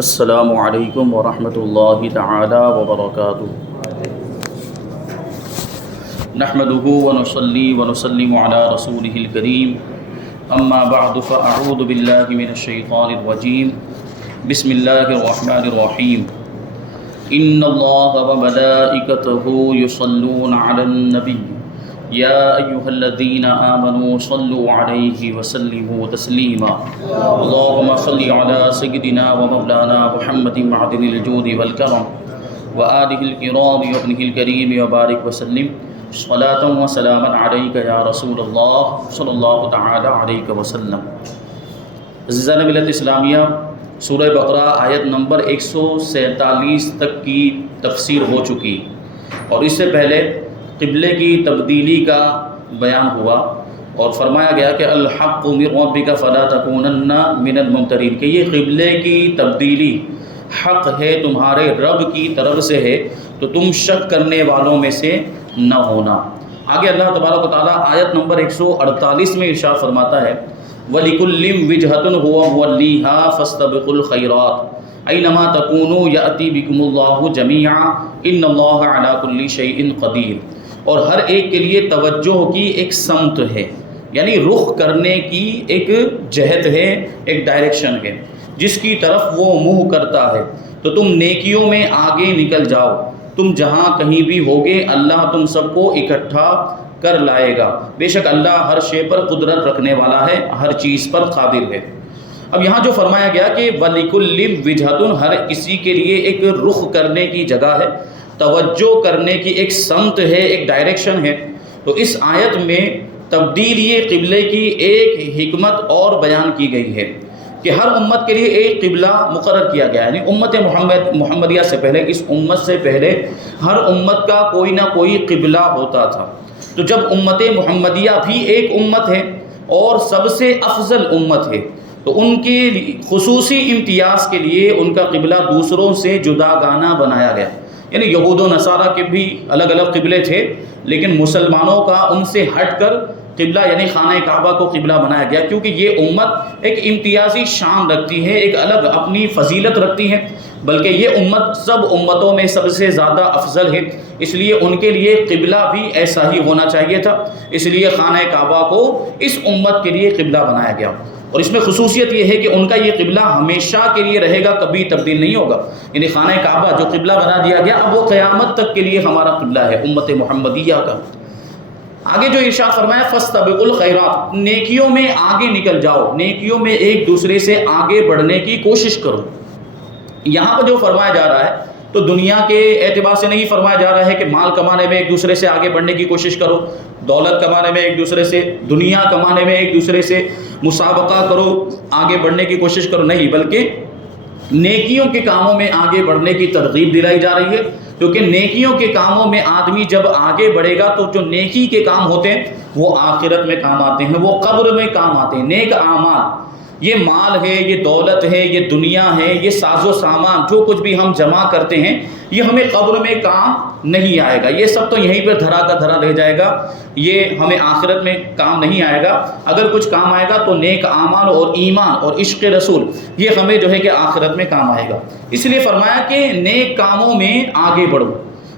السلام علیکم ورحمۃ اللہ تعالی وبرکاتہ۔ نحمده ونصلي ونسلم على رسوله الكريم، اما بعد فاعوذ باللہ من الشیطان الرجیم، بسم اللہ الرحمن الرحیم۔ ان اللہ وملائکته یصلون علی النبی یا ایہا الذین آمنوا صلوا علیہ وسلموا تسلیما۔ اللہم صل علی سیدنا ومولانا محمد معدن الجود والکرم وآلہ الکرام وابنہ الکریم وبارک وسلم صلاۃ وسلاما علیک یا رسول اللہ صلی اللہ تعالی علیہ وسلم۔ عزیزان ملت اسلامیہ، سورہ بقرہ آیت نمبر 147 تک کی تفسیر ہو چکی، اور اس سے پہلے قبلے کی تبدیلی کا بیان ہوا اور فرمایا گیا کہ الحق من ربک فلا تکونن من الممترین، کہ یہ قبلے کی تبدیلی حق ہے، تمہارے رب کی طرف سے ہے، تو تم شک کرنے والوں میں سے نہ ہونا۔ آگے اللہ تبارک و تعالیٰ آیت نمبر 148 میں ارشاد فرماتا ہے وَلِكُلٍّ وِجْهَةٌ هُوَ مُوَلِّيهَا فَاسْتَبِقُوا الْخَيْرَاتِ أَيْنَمَا تَكُونُوا يَأْتِ بِكُمُ اللَّهُ جَمِيعًا إِنَّ اللَّهَ عَلَى كُلِّ شَيْءٍ قَدِيرٌ۔ اور ہر ایک کے لیے توجہ کی ایک سمت ہے، یعنی رخ کرنے کی ایک جہت ہے، ایک ڈائریکشن ہے جس کی طرف وہ منہ کرتا ہے، تو تم نیکیوں میں آگے نکل جاؤ، تم جہاں کہیں بھی ہوگے اللہ تم سب کو اکٹھا کر لائے گا، بے شک اللہ ہر شے پر قدرت رکھنے والا ہے، ہر چیز پر قادر ہے۔ اب یہاں جو فرمایا گیا کہ وَلِكُلٍّ وِجْهَةٌ، ہر کسی کے لیے ایک رخ کرنے کی جگہ ہے، توجہ کرنے کی ایک سمت ہے، ایک ڈائریکشن ہے، تو اس آیت میں تبدیلی قبلے کی ایک حکمت اور بیان کی گئی ہے کہ ہر امت کے لیے ایک قبلہ مقرر کیا گیا ہے، یعنی امت محمدیہ سے پہلے، اس امت سے پہلے ہر امت کا کوئی نہ کوئی قبلہ ہوتا تھا، تو جب امت محمدیہ بھی ایک امت ہے اور سب سے افضل امت ہے، تو ان کے خصوصی امتیاز کے لیے ان کا قبلہ دوسروں سے جداگانہ بنایا گیا، یعنی یہود و نصارہ کے بھی الگ الگ قبلے تھے، لیکن مسلمانوں کا ان سے ہٹ کر قبلہ یعنی خانہ کعبہ کو قبلہ بنایا گیا، کیونکہ یہ امت ایک امتیازی شان رکھتی ہے، ایک الگ اپنی فضیلت رکھتی ہے، بلکہ یہ امت سب امتوں میں سب سے زیادہ افضل ہے، اس لیے ان کے لیے قبلہ بھی ایسا ہی ہونا چاہیے تھا، اس لیے خانہ کعبہ کو اس امت کے لیے قبلہ بنایا گیا۔ اور اس میں خصوصیت یہ ہے کہ ان کا یہ قبلہ ہمیشہ کے لیے رہے گا، کبھی تبدیل نہیں ہوگا، یعنی خانہ کعبہ جو قبلہ بنا دیا گیا اب وہ قیامت تک کے لیے ہمارا قبلہ ہے، امت محمدیہ کا۔ آگے جو ارشاد فرمایا فاستبقوا الخیرات، نیکیوں میں آگے نکل جاؤ، نیکیوں میں ایک دوسرے سے آگے بڑھنے کی کوشش کرو۔ یہاں پر جو فرمایا جا رہا ہے تو دنیا کے اعتبار سے نہیں فرمایا جا رہا ہے کہ مال کمانے میں ایک دوسرے سے آگے بڑھنے کی کوشش کرو، دولت کمانے میں ایک دوسرے سے، دنیا کمانے میں ایک دوسرے سے مسابقہ کرو، آگے بڑھنے کی کوشش کرو، نہیں، بلکہ نیکیوں کے کاموں میں آگے بڑھنے کی ترغیب دلائی جا رہی ہے، کیونکہ نیکیوں کے کاموں میں آدمی جب آگے بڑھے گا تو جو نیکی کے کام ہوتے ہیں وہ آخرت میں کام آتے ہیں، وہ قبر میں کام آتے ہیں۔ نیک اعمال، یہ مال ہے، یہ دولت ہے، یہ دنیا ہے، یہ ساز و سامان جو کچھ بھی ہم جمع کرتے ہیں یہ ہمیں قبر میں کام نہیں آئے گا، یہ سب تو یہیں پہ دھرا کا دھرا رہ جائے گا، یہ ہمیں آخرت میں کام نہیں آئے گا۔ اگر کچھ کام آئے گا تو نیک اعمال اور ایمان اور عشق رسول، یہ ہمیں جو ہے کہ آخرت میں کام آئے گا۔ اس لیے فرمایا کہ نیک کاموں میں آگے بڑھو۔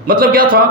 مطلب کیا تھا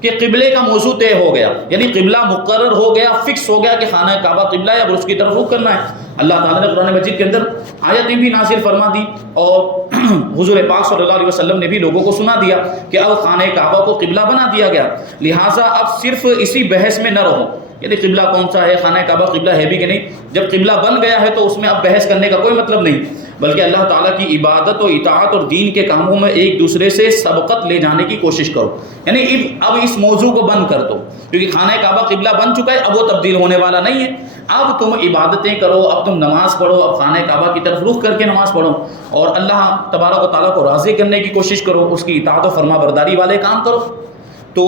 کہ قبلے کا موضوع طے ہو گیا، یعنی قبلہ مقرر ہو گیا، فکس ہو گیا کہ خانہ کعبہ قبلہ ہے، اب اس کی طرف رخ کرنا ہے۔ اللہ تعالیٰ نے قرآن مجید کے اندر آیتیں بھی نازل فرما دی، اور حضور پاک صلی اللہ علیہ وسلم نے بھی لوگوں کو سنا دیا کہ اب خانہ کعبہ کو قبلہ بنا دیا گیا، لہٰذا اب صرف اسی بحث میں نہ رہو، یعنی قبلہ کون سا ہے، خانہ کعبہ قبلہ ہے بھی کہ نہیں۔ جب قبلہ بن گیا ہے تو اس میں اب بحث کرنے کا کوئی مطلب نہیں، بلکہ اللہ تعالیٰ کی عبادت و اطاعت اور دین کے کاموں میں ایک دوسرے سے سبقت لے جانے کی کوشش کرو، یعنی اب اس موضوع کو بند کر دو، کیونکہ خانہ کعبہ قبلہ بن چکا ہے، اب وہ تبدیل ہونے والا نہیں ہے۔ اب تم عبادتیں کرو، اب تم نماز پڑھو، اب خانہ کعبہ کی طرف رخ کر کے نماز پڑھو، اور اللہ تبارک و تعالیٰ کو راضی کرنے کی کوشش کرو، اس کی اطاعت و فرما برداری والے کام کرو۔ تو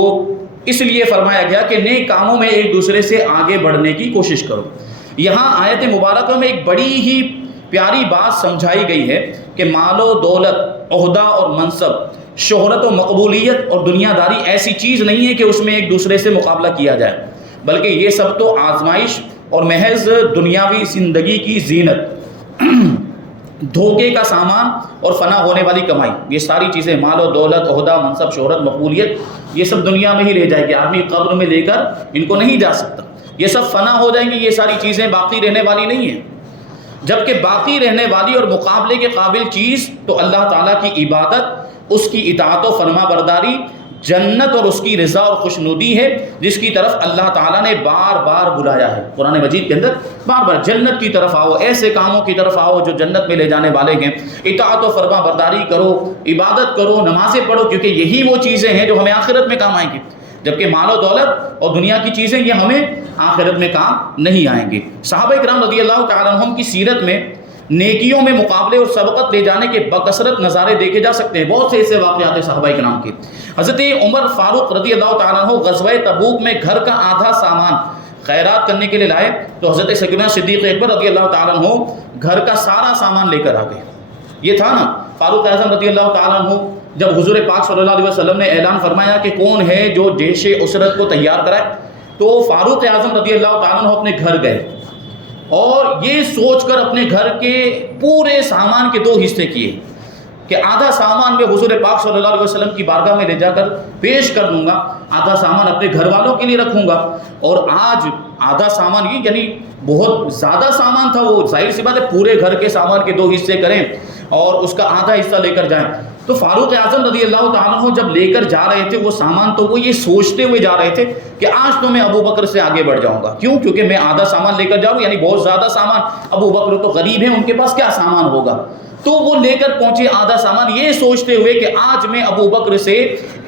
اس لیے فرمایا گیا کہ نیک کاموں میں ایک دوسرے سے آگے بڑھنے کی کوشش کرو۔ یہاں آیت مبارکہ میں ایک بڑی ہی پیاری بات سمجھائی گئی ہے کہ مال و دولت، عہدہ اور منصب، شہرت و مقبولیت اور دنیا داری ایسی چیز نہیں ہے کہ اس میں ایک دوسرے سے مقابلہ کیا جائے، بلکہ یہ سب تو آزمائش اور محض دنیاوی زندگی کی زینت دھوکے کا سامان اور فنا ہونے والی کمائی، یہ ساری چیزیں مال و دولت، عہدہ، منصب، شہرت، مقبولیت، یہ سب دنیا میں ہی رہ جائے گی، آدمی قبر میں لے کر ان کو نہیں جا سکتا، یہ سب فنا ہو جائیں گے، یہ ساری چیزیں باقی رہنے والی نہیں ہیں۔ جبکہ باقی رہنے والی اور مقابلے کے قابل چیز تو اللہ تعالیٰ کی عبادت، اس کی اطاعت و فرما برداری، جنت اور اس کی رضا اور خوشنودی ہے، جس کی طرف اللہ تعالیٰ نے بار بار بلایا ہے قرآن مجید کے اندر، بار بار جنت کی طرف آؤ، ایسے کاموں کی طرف آؤ جو جنت میں لے جانے والے ہیں، اطاعت و فرما برداری کرو، عبادت کرو، نمازیں پڑھو، کیونکہ یہی وہ چیزیں ہیں جو ہمیں آخرت میں کام آئیں گی، جبکہ مال و دولت اور دنیا کی چیزیں یہ ہمیں آخرت میں کام نہیں آئیں گے۔ صحابہ کرام رضی اللہ تعالیٰ عنہم کی سیرت میں نیکیوں میں مقابلے اور سبقت لے جانے کے بکثرت نظارے دیکھے جا سکتے ہیں، بہت سے ایسے واقعات ہیں صحابہ کرام کے۔ حضرت عمر فاروق رضی اللہ تعالیٰ عنہ غزوہ تبوک میں گھر کا آدھا سامان خیرات کرنے کے لیے لائے، تو حضرت سیدنا صدیق اکبر رضی اللہ تعالیٰ عنہ گھر کا سارا سامان لے کر آ گئے۔ یہ تھا نا فاروق اعظم رضی اللہ تعالیٰ عنہ، جب حضور پاک صلی اللہ علیہ وسلم نے اعلان فرمایا کہ کون ہے جو جیش عسرت کو تیار کرائے، تو فاروق اعظم رضی اللہ تعالیٰ عنہ اپنے گھر گئے اور یہ سوچ کر اپنے گھر کے پورے سامان کے 2 حصے کیے کہ آدھا سامان میں حضور پاک صلی اللہ علیہ وسلم کی بارگاہ میں لے جا کر پیش کر دوں گا، آدھا سامان اپنے گھر والوں کے لیے رکھوں گا، اور آج آدھا سامان یہ یعنی بہت زیادہ سامان تھا، وہ ظاہر سی بات ہے پورے گھر کے سامان کے 2 حصے کریں اور اس کا آدھا حصہ لے کر جائیں۔ تو فاروق اعظم رضی اللہ تعالیٰ عنہ جب لے کر جا رہے تھے وہ سامان، تو وہ یہ سوچتے ہوئے جا رہے تھے کہ آج تو میں ابو بکر سے آگے بڑھ جاؤں گا، کیوں؟ کیونکہ میں آدھا سامان لے کر جاؤں، یعنی بہت زیادہ سامان، ابو بکر تو غریب ہیں، ان کے پاس کیا سامان ہوگا، تو وہ لے کر پہنچے آدھا سامان، یہ سوچتے ہوئے کہ آج میں ابو بکر سے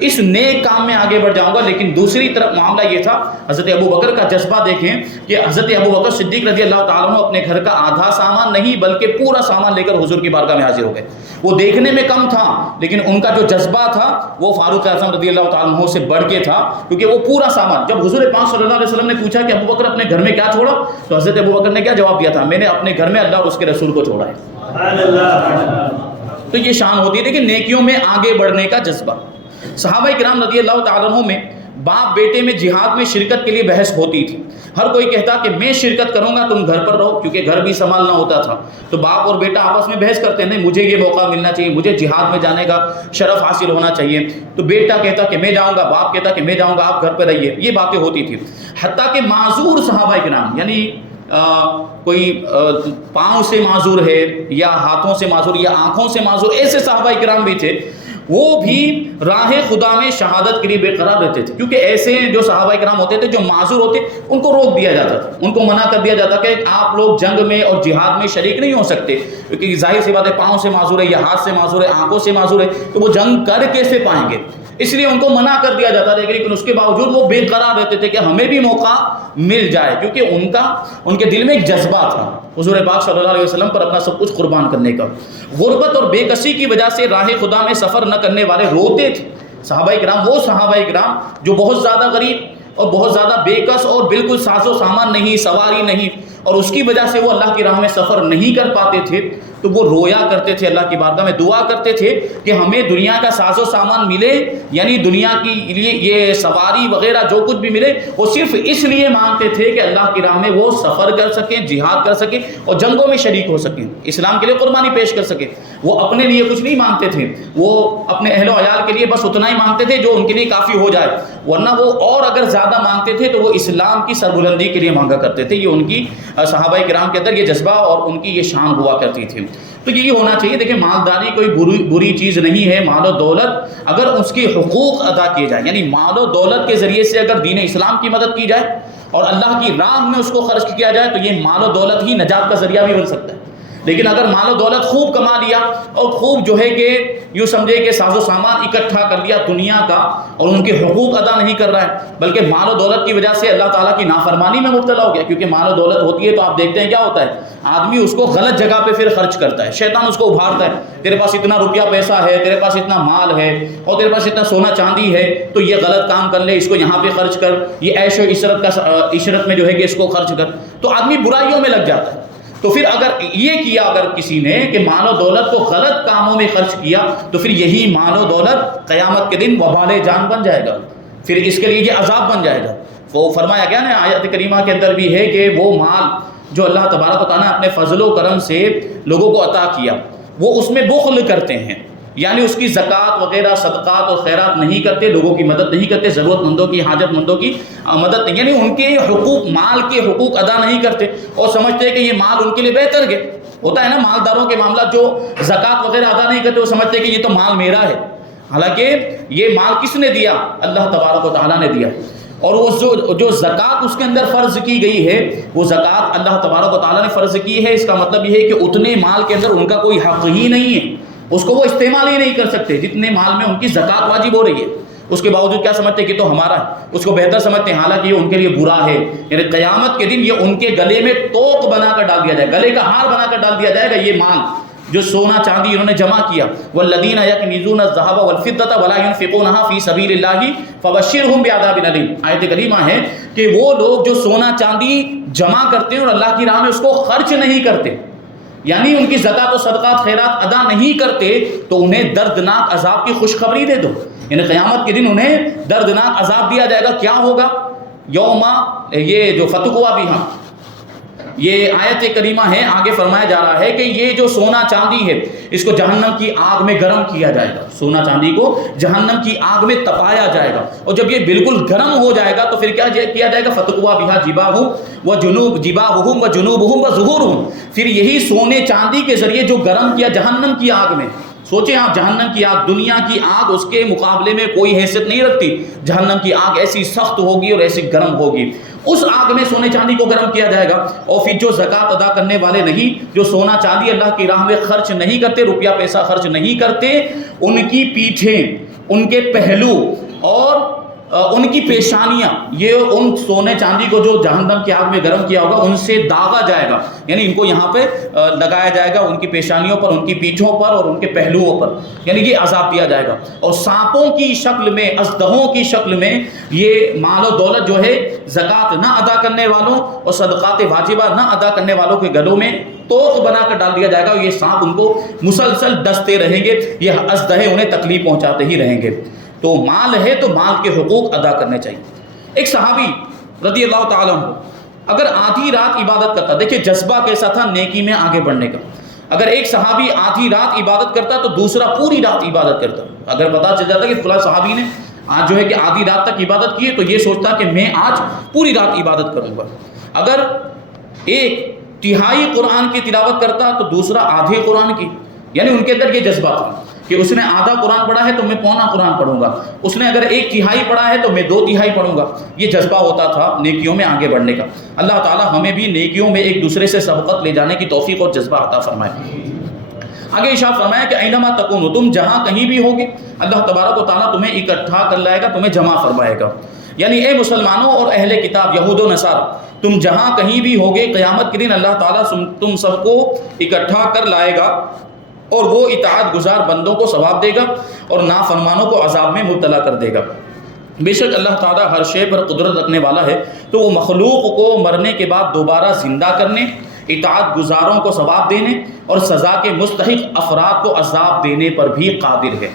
اس نیک کام میں آگے بڑھ جاؤں گا۔ لیکن دوسری طرف معاملہ یہ تھا، حضرت ابو بکر کا جذبہ دیکھیں کہ حضرت ابو بکر صدیق رضی اللہ تعالیٰ عنہ اپنے گھر کا آدھا سامان نہیں بلکہ پورا سامان لے کر حضور کی بارگاہ میں حاضر ہو گئے۔ وہ دیکھنے میں کم تھا لیکن ان کا جو جذبہ تھا وہ فاروق اعظم رضی اللہ تعالیٰ عنہ سے بڑھ کے تھا، کیونکہ وہ پورا سامان، جب حضور پاک صلی اللہ علیہ وسلم نے پوچھا کہ ابو بکر اپنے گھر میں کیا چھوڑا، تو حضرت ابو بکر نے کیا جواب دیا تھا، میں نے اپنے گھر میں اللہ اور اس کے رسول کو چھوڑا ہے۔ تو یہ شان ہوتی ہے لیکن نیکیوں میں آگے بڑھنے کا جذبہ۔ صحابہ کرام رضی اللہ تعالیٰ عنہ میں باپ بیٹے میں جہاد میں شرکت کے لیے بحث ہوتی تھی، ہر کوئی کہتا کہ میں شرکت کروں گا تم گھر پر رہو، کیونکہ گھر بھی سنبھالنا ہوتا تھا، تو باپ اور بیٹا آپس میں بحث کرتے ہیں، نہیں مجھے یہ موقع ملنا چاہیے، مجھے جہاد میں جانے کا شرف حاصل ہونا چاہیے، تو بیٹا کہتا کہ میں جاؤں گا، باپ کہتا کہ میں جاؤں گا، آپ گھر پہ رہیے، یہ باتیں ہوتی تھی۔ حتیٰ کہ معذور صحابہ کرام، یعنی کوئی پاؤں سے معذور ہے یا ہاتھوں سے معذور یا آنکھوں سے معذور، ایسے صحابہ کرام بھی تھے، وہ بھی راہ خدا میں شہادت کے لیے بے قرار رہتے تھے، کیونکہ ایسے جو صحابہ کرام ہوتے تھے جو معذور ہوتے ان کو روک دیا جاتا تھا، ان کو منع کر دیا جاتا کہ آپ لوگ جنگ میں اور جہاد میں شریک نہیں ہو سکتے، کیونکہ ظاہر سی بات ہے پاؤں سے معذور ہے یا ہاتھ سے معذور ہے، آنکھوں سے معذور ہے، تو وہ جنگ کر کیسے پائیں گے، اس لیے ان کو منع کر دیا جاتا تھا، لیکن اس کے باوجود وہ بے قرار رہتے تھے کہ ہمیں بھی موقع مل جائے، کیونکہ ان کے دل میں ایک جذبہ تھا حضور پاک صلی اللہ علیہ وسلم پر اپنا سب کچھ قربان کرنے کا۔ غربت اور بے کسی کی وجہ سے راہ خدا میں سفر نہ کرنے والے روتے تھے صحابہ کرام، وہ صحابہ کرام جو بہت زیادہ غریب اور بہت زیادہ بے کس اور بالکل ساز و سامان نہیں، سواری نہیں، اور اس کی وجہ سے وہ اللہ کی راہ میں سفر نہیں کر پاتے تھے، تو وہ رویا کرتے تھے، اللہ کی بارگاہ میں دعا کرتے تھے کہ ہمیں دنیا کا ساز و سامان ملے، یعنی دنیا کی لیے یہ سواری وغیرہ جو کچھ بھی ملے وہ صرف اس لیے مانگتے تھے کہ اللہ کی راہ میں وہ سفر کر سکیں، جہاد کر سکیں اور جنگوں میں شریک ہو سکیں، اسلام کے لیے قربانی پیش کر سکیں۔ وہ اپنے لیے کچھ نہیں مانگتے تھے، وہ اپنے اہل و عیال کے لیے بس اتنا ہی مانگتے تھے جو ان کے لیے کافی ہو جائے، ورنہ وہ اور اگر زیادہ مانگتے تھے تو وہ اسلام کی سربلندی کے لیے مانگا کرتے تھے۔ یہ ان کی صحابہ کرام کے اندر یہ جذبہ اور ان کی یہ شان ہوا کرتی تھی۔ تو یہی ہونا چاہیے، دیکھیں مالداری کوئی بری چیز نہیں ہے، مال و دولت اگر اس کے حقوق ادا کیے جائیں، یعنی مال و دولت کے ذریعے سے اگر دین اسلام کی مدد کی جائے اور اللہ کی راہ میں اس کو خرچ کیا جائے تو یہ مال و دولت ہی نجات کا ذریعہ بھی بن سکتا ہے۔ لیکن اگر مال و دولت خوب کما لیا اور خوب جو ہے کہ یوں سمجھے کہ ساز و سامان اکٹھا کر لیا دنیا کا اور ان کے حقوق ادا نہیں کر رہا ہے، بلکہ مال و دولت کی وجہ سے اللہ تعالیٰ کی نافرمانی میں مبتلا ہو گیا، کیونکہ مال و دولت ہوتی ہے تو آپ دیکھتے ہیں کیا ہوتا ہے، آدمی اس کو غلط جگہ پہ پھر خرچ کرتا ہے، شیطان اس کو ابھارتا ہے، تیرے پاس اتنا روپیہ پیسہ ہے، تیرے پاس اتنا مال ہے اور تیرے پاس اتنا سونا چاندی ہے، تو یہ غلط کام کر لے، اس کو یہاں پہ خرچ کر، یہ عیش و عشرت میں جو ہے کہ اس کو خرچ کر، تو آدمی برائیوں میں لگ جاتا ہے۔ تو پھر اگر یہ کیا اگر کسی نے کہ مال و دولت کو غلط کاموں میں خرچ کیا تو پھر یہی مال و دولت قیامت کے دن وبال جان بن جائے گا، پھر اس کے لیے یہ عذاب بن جائے گا۔ وہ فرمایا گیا نا آیت کریمہ کے اندر بھی ہے کہ وہ مال جو اللہ تبارک و تعالیٰ نے اپنے فضل و کرم سے لوگوں کو عطا کیا، وہ اس میں بخل کرتے ہیں، یعنی اس کی زکوٰۃ وغیرہ صدقات اور خیرات نہیں کرتے، لوگوں کی مدد نہیں کرتے، ضرورت مندوں کی حاجت مندوں کی مدد نہیں، یعنی ان کے حقوق، مال کے حقوق ادا نہیں کرتے، اور سمجھتے ہیں کہ یہ مال ان کے لیے بہتر ہے۔ ہوتا ہے نا مالداروں کے معاملات، جو زکوٰۃ وغیرہ ادا نہیں کرتے وہ سمجھتے ہیں کہ یہ تو مال میرا ہے، حالانکہ یہ مال کس نے دیا؟ اللہ تبارک و تعالیٰ نے دیا۔ اور وہ جو زکوٰۃ اس کے اندر فرض کی گئی ہے، وہ زکوٰۃ اللہ تبارک و تعالیٰ نے فرض کی ہے، اس کا مطلب یہ ہے کہ اتنے مال کے اندر ان کا کوئی حق ہی نہیں ہے، اس کو وہ استعمال ہی نہیں کر سکتے جتنے مال میں ان کی زکوٰۃ واجب ہو رہی ہے۔ اس کے باوجود کیا سمجھتے ہیں کہ تو ہمارا ہے، اس کو بہتر سمجھتے ہیں، حالانکہ یہ ان کے لیے برا ہے۔ یعنی قیامت کے دن یہ ان کے گلے میں توق بنا کر ڈال دیا جائے گا، گلے کا ہار بنا کر ڈال دیا جائے گا، یہ مال جو سونا چاندی انہوں نے جمع کیا۔ والذین یکنزون الذھب والفضة ولا ينفقونها فی سبیل اللہ فبشرهم بعذاب الیم۔ آیت کریمہ ہے کہ وہ لوگ جو سونا چاندی جمع کرتے ہیں اور اللہ کی راہ میں اس کو خرچ نہیں کرتے، یعنی ان کی زکوٰۃ و صدقات خیرات ادا نہیں کرتے، تو انہیں دردناک عذاب کی خوشخبری دے دو۔ یعنی قیامت کے دن انہیں دردناک عذاب دیا جائے گا۔ کیا ہوگا؟ یوما، یہ جو فتقوا بھی ہاں، یہ آیت کریمہ ہے، آگے فرمایا جا رہا ہے کہ یہ جو سونا چاندی ہے اس کو جہنم کی آگ میں گرم کیا جائے گا، سونا چاندی کو جہنم کی آگ میں تپایا جائے گا، اور جب یہ بالکل گرم ہو جائے گا تو پھر کیا کیا جائے گا؟ فتقوا بہا جباہہم و جنوبہم و ظہورہم، پھر یہی سونے چاندی کے ذریعے جو گرم کیا جہنم کی آگ میں، سوچیں آپ جہنم کی آگ، دنیا کی آگ اس کے مقابلے میں کوئی حیثیت نہیں رکھتی، جہنم کی آگ ایسی سخت ہوگی اور ایسی گرم ہوگی، اس آگ میں سونے چاندی کو گرم کیا جائے گا۔ اور پھر جو زکوٰۃ ادا کرنے والے نہیں، جو سونا چاندی اللہ کی راہ میں خرچ نہیں کرتے، روپیہ پیسہ خرچ نہیں کرتے، ان کی پیٹھیں، ان کے پہلو اور ان کی پیشانیاں، یہ ان سونے چاندی کو جو جہنم کی آگ میں گرم کیا ہوگا ان سے داغا جائے گا، یعنی ان کو یہاں پہ لگایا جائے گا، ان کی پیشانیوں پر، ان کی پیٹھوں پر اور ان کے پہلوؤں پر، یعنی یہ عذاب دیا جائے گا۔ اور سانپوں کی شکل میں، اژدہوں کی شکل میں یہ مال و دولت جو ہے زکوٰۃ نہ ادا کرنے والوں اور صدقات واجبہ نہ ادا کرنے والوں کے گلوں میں توق بنا کر ڈال دیا جائے گا، اور یہ سانپ ان کو مسلسل ڈستے رہیں گے، یہ اژدہے انہیں تکلیف پہنچاتے ہی رہیں گے۔ تو مال ہے تو مال کے حقوق ادا کرنے چاہیے۔ ایک صحابی رضی اللہ تعالیٰ عنہ اگر آدھی رات عبادت کرتا، دیکھیں جذبہ کیسا تھا نیکی میں آگے بڑھنے کا، اگر ایک صحابی آدھی رات عبادت کرتا تو دوسرا پوری رات عبادت کرتا۔ اگر پتہ چل جاتا کہ فلاں صحابی نے آج جو ہے کہ آدھی رات تک عبادت کی ہے تو یہ سوچتا کہ میں آج پوری رات عبادت کروں گا۔ اگر ایک تہائی قرآن کی تلاوت کرتا تو دوسرا آدھے قرآن کی، یعنی ان کے اندر یہ جذبہ تھا کہ اس نے آدھا قرآن پڑھا ہے تو میں پونا قرآن پڑھوں گا، اس نے اگر ایک تہائی پڑھا ہے تو میں 2/3 پڑھوں گا۔ یہ جذبہ ہوتا تھا نیکیوں میں آگے بڑھنے کا۔ اللہ تعالی ہمیں بھی نیکیوں میں ایک دوسرے سے سبقت لے جانے کی توفیق اور جذبہ عطا فرمائے۔ آگے ارشاد فرمایا کہ اینما تکونوا، تم جہاں کہیں بھی ہوگے اللہ تبارک و تعالیٰ تمہیں اکٹھا کر لائے گا، تمہیں جمع فرمائے گا۔ یعنی اے مسلمانوں اور اہل کتاب یہود و نصارہ، تم جہاں کہیں بھی ہوگے قیامت کے دن اللہ تعالیٰ تم سب کو اکٹھا کر لائے گا، اور وہ اطاعت گزار بندوں کو ثواب دے گا اور نافرمانوں کو عذاب میں مبتلا کر دے گا۔ بے شک اللہ تعالیٰ ہر شے پر قدرت رکھنے والا ہے، تو وہ مخلوق کو مرنے کے بعد دوبارہ زندہ کرنے، اطاعت گزاروں کو ثواب دینے اور سزا کے مستحق افراد کو عذاب دینے پر بھی قادر ہے۔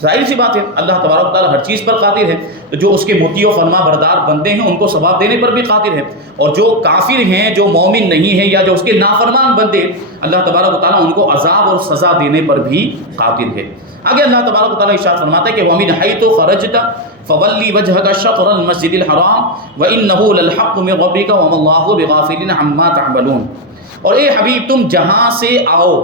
ظاہر سی بات ہے اللہ تبارک و تعالیٰ ہر چیز پر قادر ہے، تو جو اس کے مطیع و فرما بردار بندے ہیں ان کو ثواب دینے پر بھی قادر ہے، اور جو کافر ہیں، جو مومن نہیں ہیں، یا جو اس کے نافرمان بندے، اللہ تبارک و تعالیٰ ان کو عذاب اور سزا دینے پر بھی قادر ہے۔ آگے اللہ تبارک و تعالیٰ ارشاد فرماتا ہے کہ وَمِنْ حَيْثُ خَرَجْتَ فَوَلِّ وَجْهَكَ شَطْرَ الْمَسْجِدِ الْحَرَامِ وَإِنَّهُ لَلْحَقُّ مِنْ رَبِّكَ وَمَا اللَّهُ بِغَافِلٍ عَمَّا تَعْمَلُونَ۔ اور اے حبیب تم جہاں سے آؤ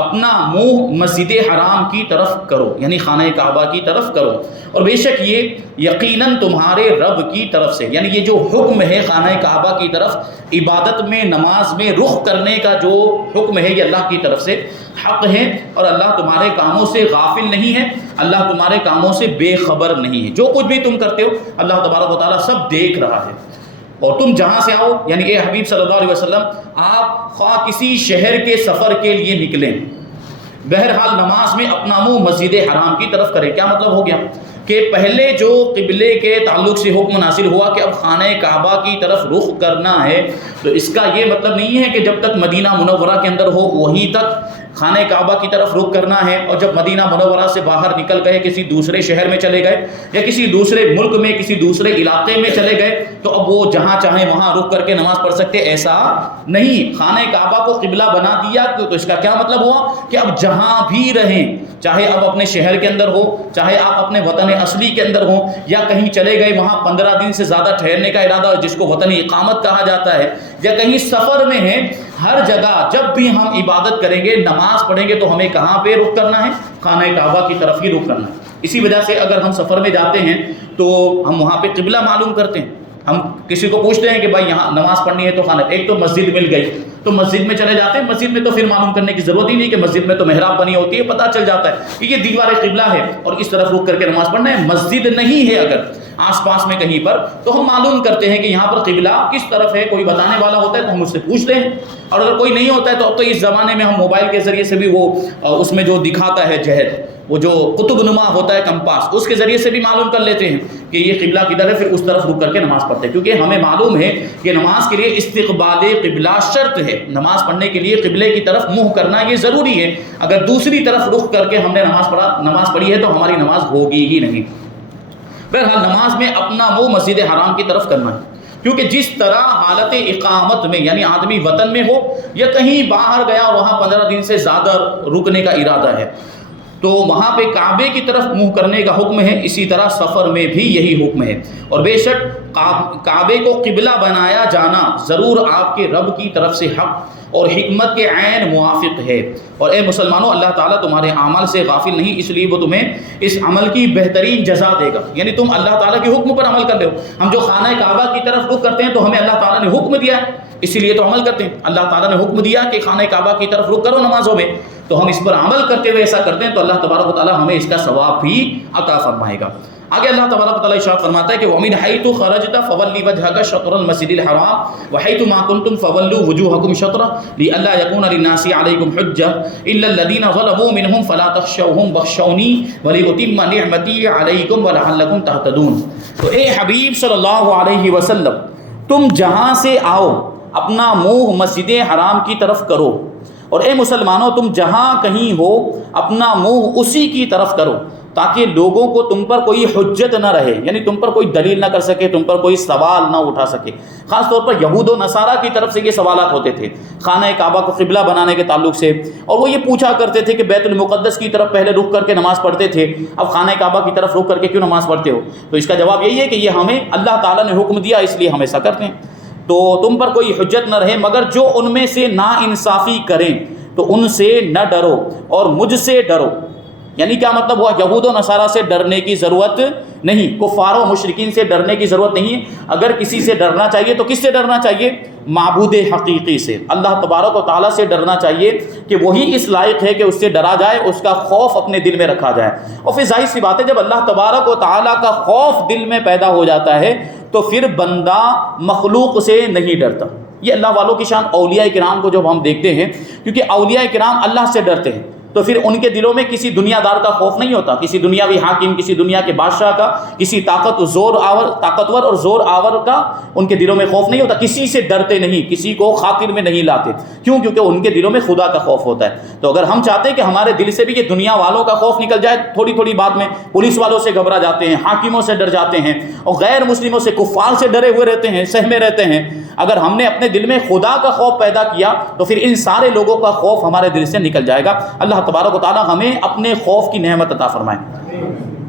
اپنا منہ مسجد حرام کی طرف کرو، یعنی خانہ کعبہ کی طرف کرو، اور بے شک یہ یقیناً تمہارے رب کی طرف سے، یعنی یہ جو حکم ہے خانہ کعبہ کی طرف عبادت میں، نماز میں رخ کرنے کا جو حکم ہے یہ اللہ کی طرف سے حق ہے، اور اللہ تمہارے کاموں سے غافل نہیں ہے، اللہ تمہارے کاموں سے بے خبر نہیں ہے، جو کچھ بھی تم کرتے ہو اللہ تبارک و تعالیٰ سب دیکھ رہا ہے۔ اور تم جہاں سے آؤ، یعنی اے حبیب صلی اللہ علیہ وسلم آپ خواہ کسی شہر کے سفر کے لیے نکلیں، بہرحال نماز میں اپنا منہ مسجد حرام کی طرف کریں۔ کیا مطلب ہو گیا کہ پہلے جو قبلے کے تعلق سے حکم نازل ہوا کہ اب خانہ کعبہ کی طرف رخ کرنا ہے، تو اس کا یہ مطلب نہیں ہے کہ جب تک مدینہ منورہ کے اندر ہو وہیں تک خانہ کعبہ کی طرف رخ کرنا ہے، اور جب مدینہ منورہ سے باہر نکل گئے، کسی دوسرے شہر میں چلے گئے یا کسی دوسرے ملک میں کسی دوسرے علاقے میں چلے گئے تو اب وہ جہاں چاہیں وہاں رک کر کے نماز پڑھ سکتے، ایسا نہیں۔ خانہ کعبہ کو قبلہ بنا دیا تو اس کا کیا مطلب ہوا کہ اب جہاں بھی رہیں، چاہے آپ اپنے شہر کے اندر ہو، چاہے آپ اپنے وطن اصلی کے اندر ہوں، یا کہیں چلے گئے وہاں 15 دن سے زیادہ ٹھہرنے کا ارادہ جس کو وطن اقامت کہا جاتا ہے، یا کہیں سفر میں ہیں، ہر جگہ جب بھی ہم عبادت کریں گے، نماز پڑھیں گے تو ہمیں کہاں پہ رخ کرنا ہے؟ خانہ کعبہ کی طرف ہی رخ کرنا ہے۔ اسی وجہ سے اگر ہم سفر میں جاتے ہیں تو ہم وہاں پہ قبلہ معلوم کرتے ہیں، ہم کسی کو پوچھتے ہیں کہ بھائی یہاں نماز پڑھنی ہے تو خانہ، ایک تو مسجد مل گئی تو مسجد میں چلے جاتے ہیں، مسجد میں تو پھر معلوم کرنے کی ضرورت ہی نہیں کہ مسجد میں تو محراب بنی ہوتی ہے، پتہ چل جاتا ہے کہ یہ دیوار قبلہ ہے اور اس طرف رک کر کے نماز پڑھنا ہے۔ مسجد نہیں ہے اگر آس پاس میں کہیں پر تو ہم معلوم کرتے ہیں کہ یہاں پر قبلہ کس طرف ہے، کوئی بتانے والا ہوتا ہے تو ہم اس سے پوچھتے ہیں، اور اگر کوئی نہیں ہوتا ہے تو اب تو اس زمانے میں ہم موبائل کے ذریعے سے بھی وہ اس میں جو دکھاتا ہے جہت، وہ جو قطب نما ہوتا ہے کمپاس، اس کے ذریعے سے بھی معلوم کر لیتے ہیں کہ یہ قبلہ کدھر ہے، پھر اس طرف رک کر کے نماز پڑھتے ہیں، کیونکہ ہمیں معلوم ہے کہ نماز کے لیے استقبال قبلہ شرط ہے، نماز پڑھنے کے لیے قبلے کی طرف منہ کرنا یہ ضروری ہے۔ اگر دوسری طرف رخ کر کے ہم نے نماز پڑھی ہے تو ہماری نماز ہوگی ہی نہیں۔ بہرحال نماز میں اپنا منہ مسجد حرام کی طرف کرنا ہے، کیونکہ جس طرح حالت اقامت میں یعنی آدمی وطن میں ہو یا کہیں باہر گیا وہاں 15 دن سے زیادہ رکنے کا ارادہ ہے تو وہاں پہ کعبے کی طرف منہ کرنے کا حکم ہے، اسی طرح سفر میں بھی یہی حکم ہے۔ اور بے شک کعبے کو قبلہ بنایا جانا ضرور آپ کے رب کی طرف سے حق اور حکمت کے عین موافق ہے۔ اور اے مسلمانوں، اللہ تعالیٰ تمہارے اعمال سے غافل نہیں، اس لیے وہ تمہیں اس عمل کی بہترین جزا دے گا، یعنی تم اللہ تعالیٰ کے حکم پر عمل کر رہے ہو۔ ہم جو خانہ کعبہ کی طرف رخ کرتے ہیں تو ہمیں اللہ تعالیٰ نے حکم دیا ہے، اسی لیے تو عمل کرتے ہیں۔ اللہ تعالیٰ نے حکم دیا کہ خانہ کعبہ کی طرف رخ کرو نمازوں میں، تو ہم اس پر عمل کرتے ہوئے ایسا کرتے ہیں تو اللہ تبارک و تعالیٰ ہمیں اس کا ثواب بھی عطا فرمائے گا۔ آگے اللہ تبارک و تعالیٰ ارشاد فرماتا ہے کہ وَمِنْ حَيْثُ خَرَجْتَ فَوَلِّ وَجْهَكَ شَطْرَ الْمَسْجِدِ الْحَرَامِ وَحَيْثُ مَا كُنْتُمْ فَوَلُّوا وُجُوهَكُمْ شَطْرَهُ لِئَلَّا يَكُونَ لِلنَّاسِ عَلَيْكُمْ حُجَّةٌ إِلَّا الَّذِينَ ظَلَمُوا مِنْهُمْ فَلَا تَخْشَوْهُمْ وَاخْشَوْنِي وَلِأُتِمَّ نِعْمَتِي عَلَيْكُمْ وَلَعَلَّكُمْ تَهْتَدُونَ۔ تو اے حبیب صلی اللہ علیہ وسلم، تم جہاں سے آؤ اپنا منہ مسجد حرام کی طرف کرو، اور اے مسلمانوں تم جہاں کہیں ہو اپنا منہ اسی کی طرف کرو، تاکہ لوگوں کو تم پر کوئی حجت نہ رہے، یعنی تم پر کوئی دلیل نہ کر سکے، تم پر کوئی سوال نہ اٹھا سکے۔ خاص طور پر یہود و نصارہ کی طرف سے یہ سوالات ہوتے تھے خانہ کعبہ کو قبلہ بنانے کے تعلق سے، اور وہ یہ پوچھا کرتے تھے کہ بیت المقدس کی طرف پہلے رخ کر کے نماز پڑھتے تھے، اب خانہ کعبہ کی طرف رخ کر کے کیوں نماز پڑھتے ہو؟ تو اس کا جواب یہی ہے کہ یہ ہمیں اللہ تعالیٰ نے حکم دیا، اس لیے ہم ایسا کرتے ہیں۔ تو تم پر کوئی حجت نہ رہے، مگر جو ان میں سے نا انصافی کریں تو ان سے نہ ڈرو اور مجھ سے ڈرو۔ یعنی کیا مطلب ہوا؟ یہود و نصارہ سے ڈرنے کی ضرورت نہیں، کفار و مشرکین سے ڈرنے کی ضرورت نہیں ہے۔ اگر کسی سے ڈرنا چاہیے تو کس سے ڈرنا چاہیے؟ معبود حقیقی سے، اللہ تبارک و تعالیٰ سے ڈرنا چاہیے کہ وہی اس لائق ہے کہ اس سے ڈرا جائے، اس کا خوف اپنے دل میں رکھا جائے۔ اور پھر ظاہر سی بات ہے جب اللہ تبارک و تعالیٰ کا خوف دل میں پیدا ہو جاتا ہے تو پھر بندہ مخلوق سے نہیں ڈرتا۔ یہ اللہ والوں کی شان۔ اولیاء کرام کو جب ہم دیکھتے ہیں، کیونکہ اولیاء کرام اللہ سے ڈرتے ہیں، تو پھر ان کے دلوں میں کسی دنیا دار کا خوف نہیں ہوتا، کسی دنیاوی حاکم، کسی دنیا کے بادشاہ کا، کسی طاقتور اور زور آور کا ان کے دلوں میں خوف نہیں ہوتا، کسی سے ڈرتے نہیں، کسی کو خاطر میں نہیں لاتے۔ کیوں؟ کیونکہ ان کے دلوں میں خدا کا خوف ہوتا ہے۔ تو اگر ہم چاہتے ہیں کہ ہمارے دل سے بھی یہ دنیا والوں کا خوف نکل جائے، تھوڑی تھوڑی بات میں پولیس والوں سے گھبرا جاتے ہیں، حاکموں سے ڈر جاتے ہیں، اور غیر مسلموں سے، کفار سے ڈرے ہوئے رہتے ہیں، سہمے رہتے ہیں، اگر ہم نے اپنے دل میں خدا کا خوف پیدا کیا تو پھر ان سارے لوگوں کا خوف ہمارے دل سے نکل جائے گا۔ اللہ تبارک و تعالیٰ ہمیں اپنے خوف کی نعمت عطا فرمائے۔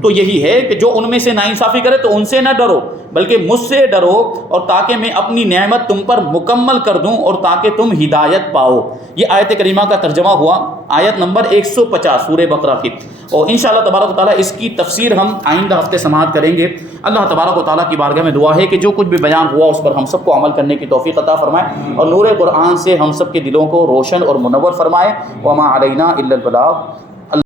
تو یہی ہے کہ جو ان میں سے ناانصافی کرے تو ان سے نہ ڈرو بلکہ مجھ سے ڈرو، اور تاکہ میں اپنی نعمت تم پر مکمل کر دوں اور تاکہ تم ہدایت پاؤ۔ یہ آیت کریمہ کا ترجمہ ہوا، آیت نمبر 150 سورہ بقرہ کی، اور انشاءاللہ تبارک و تعالیٰ اس کی تفسیر ہم آئندہ ہفتے سماعت کریں گے۔ اللہ تبارک و تعالیٰ کی بارگاہ میں دعا ہے کہ جو کچھ بھی بیان ہوا اس پر ہم سب کو عمل کرنے کی توفیق عطا فرمائے، اور نور قرآن سے ہم سب کے دلوں کو روشن اور منور فرمائے۔ وما علینا الا البلاغ۔